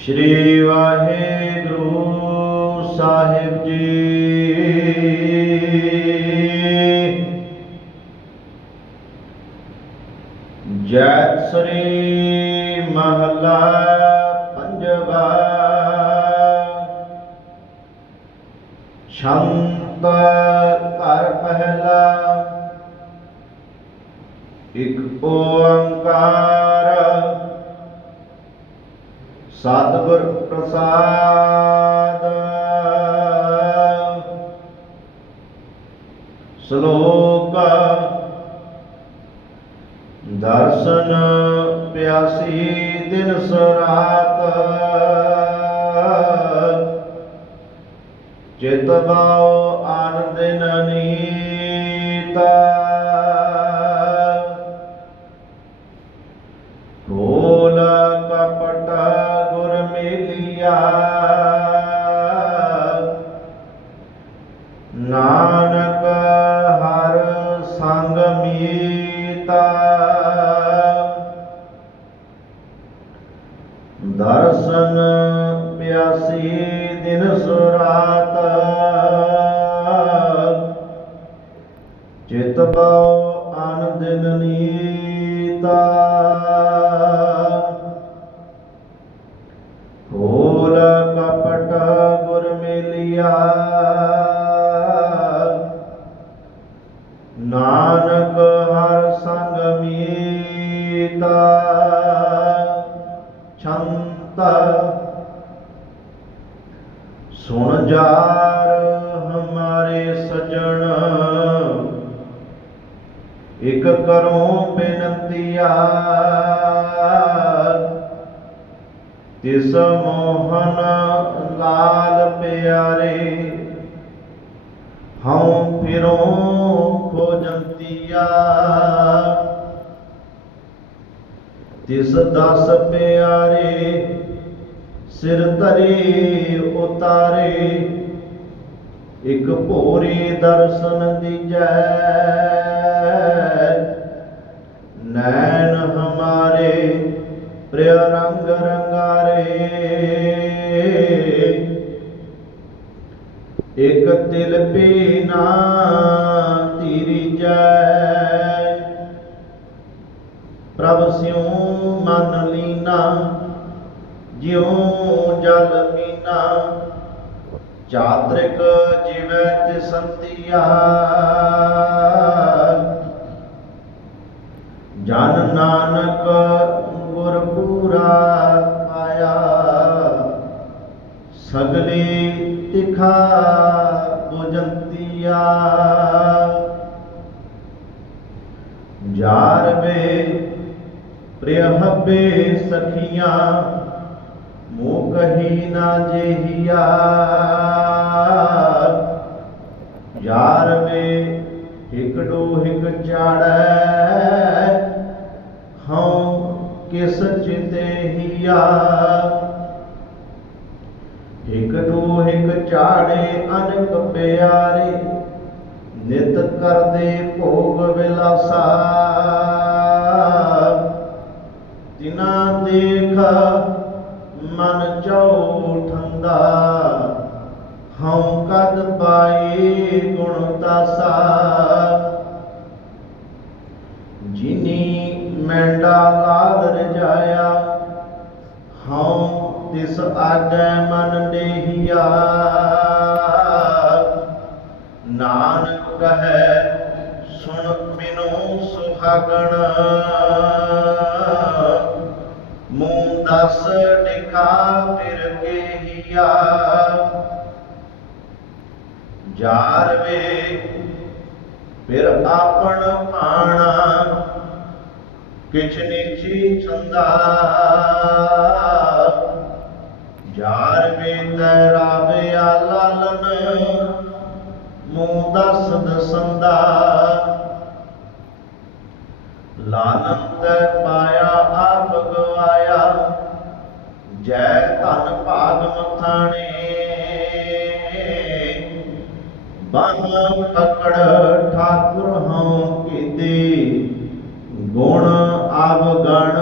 ਸ਼੍ਰੀ ਵਾਹਿਗੁਰੂ ਸਾਹਿਬ ਜੀ ਜੈ ਸ੍ਰੀ ਮਹਲਾ ਪੰਜਵਾ ਸ਼ੰਤ ਪਹਿਲਾ ਇਕ ਓੰਕਾਰ। ਸਤਿਗੁਰ ਪ੍ਰਸਾਦ। ਸ਼ਲੋਕ। ਦਰਸ਼ਨ ਪਿਆਸੀ ਦਿਨ ਸਰਾਤ। ਚਿਤ ਬਾਉ ਆਨੰਦ ਨੀਤਾ ਢੋਲ ਕਪਟ ਗੁਰ ਮਿਲਿਆ। ਨਾਨਕ ਹਰ ਸੰਗ ਮੀਤਾ। ਦਰਸ਼ਨ ਪਿਆਸੀ ਦਿਨ ਸੁਰਾ। ਛੰਤ ਸੁਣ ਜਾਰ ਹਮਾਰੇ ਸਜਣ। ਇਕ ਕਰੋ ਬੇਨੰਤੀਆ ਤਿਸ ਮੋਹਨ ਲਾਲ ਪਿਆਰੇ। ਹਉ ਫਿਰੋ ਖੋਜੰਤੀਆ ਤਿਸ ਦਸ ਪਿਆਰੇ ਸਿਰ ਧਰੇ ਉਤਾਰੇ, ਇਕ ਭੋਰੀ ਦਰਸ਼ਨ ਦੀਜੈ। ਨੈਣ ਹਮਾਰੇ ਪ੍ਰਿਯ ਰੰਗ ਰੰਗਾਰੇ। ਇਕ ਤਿਲ ਪੀਨਾ ਤੀਰੀ ਜੈ। ਪ੍ਰਭ ਸਿਉ ਮਨ ਲੀਨਾ, ਜਿਉ ਜਲ ਮੀਨਾ। ਚਾਤ੍ਰਿਕ ਜਿਵੈ ਤੇ ਸੰਤਿਆ ਜਨ ਨਾਨਕ ਗੁਰ ਪੂਰਾ ਪਾਇਆ। ਸਗਲੇ ਤਿਖਾ ਬੁਜੰਤੀਆ ਜਾਰ ਬੇ ਪ੍ਰਿਯ ਹੱਬੇ ਸਖੀਆਂ ਮੋ ਕਹੀ ਨਾ ਜੇਹੀਆ। ਯਾਰ ਵੇ, ਇਕ ਡੋ ਇਕ ਚਾੜੈ, ਹਉ ਕਿਸ ਚਿਤੇ ਹੀਆ। ਇਕ ਡੋ ਇਕ ਚਾੜੇ, ਅਨਕ ਪਿਆਰੇ, ਨਿਤ ਕਰਦੇ ਭੋਗ ਵਿਲਾਸਾ ਦੇਖ ਮਨ ਚਉ ਠੰਡਾ, ਹਉ ਕਦ ਪਾਏ ਗੁਣ ਤਾਸਾ। ਜਿਨੀ ਮੈਂਡਾ ਲਾਲ ਰਜਾਇਆ, ਹਉ ਤਿਸ ਆਗੈ ਮਨ ਦੇਹੀਆ ਨਾਨਕ ਕਹੈ, ਸੁਣ ਬਿਨੋ ਸੁਹਾਗਣ। ਮੂੰ ਦਸ ਡਿਕਾ ਫਿਰ ਕੇ ਹੀਆ ਜਾਰ ਵੇ, ਫਿਰ ਆਪਣ ਆਣਾ ਕਿਛ ਨਿਛੀ ਚੰਦਾ ਜਾਰ ਵੇ ਤੇਰਾ ਬਿਆ ਲਾਲਨ ਮੂੰ ਦਸ ਦਸੰਦਾ। ਲਾਲਨ ਤੈ ਪਾਇਆ ਜੈ ਧਨ ਭਾਗ ਮਖਾਣੇ ਬਾਹਾਂ ਅਕੜ ਠਾਕੁਰ ਹਉ ਕੀਤੇ ਗੁਣ ਆਵ ਗਣ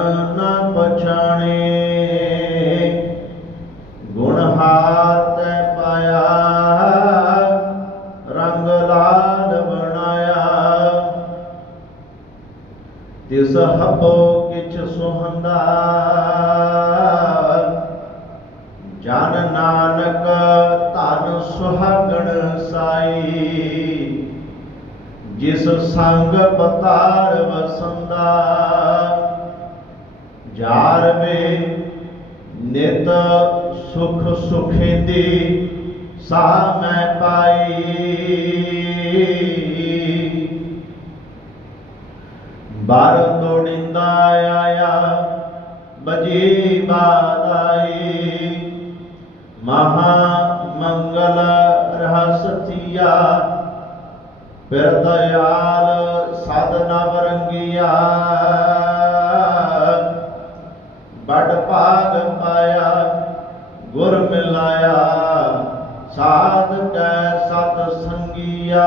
ਹਬੋ ਕਿਛ ਸੁਹੰਦਾ। ਜਨ ਨਾਨਕ ਧਨ ਸੁਹਾਗਣ ਸਾਈ। ਜਿਸ ਸੰਗ ਬਤਾਰ ਵਸੰਦਾ ਜਾਰ ਵੇ ਨਿਤ ਸੁਖ ਸੁਖੇਂਦੀ ਸਾ ਮੈਂ ਪਾਈ। ਬਾਰ ਤੋੜਿੰਦਾ ਆਇਆ, ਬਜੀ ਬਾਦਾਈ ਮਹਾ ਮੰਗਲ ਰਹਸਤੀਆ ਫਿਰ ਸਾਧਨਾ ਵਰੰਗੀਆ ਬੜ ਭਾਗ ਪਾਇਆ, ਗੁਰ ਮਿਲਾਇਆ, ਸਾਧ ਕੈ ਸਤ ਸੰਗੀਆ।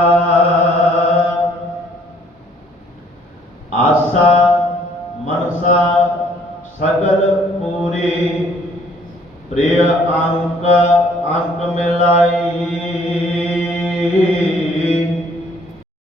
ਆਸਾ ਮਨਸਾ ਸਗਲ ਪੂਰੀ। ਪ੍ਰਿਯ ਅੰਕ ਅੰਕ ਮਿਲਾਈ।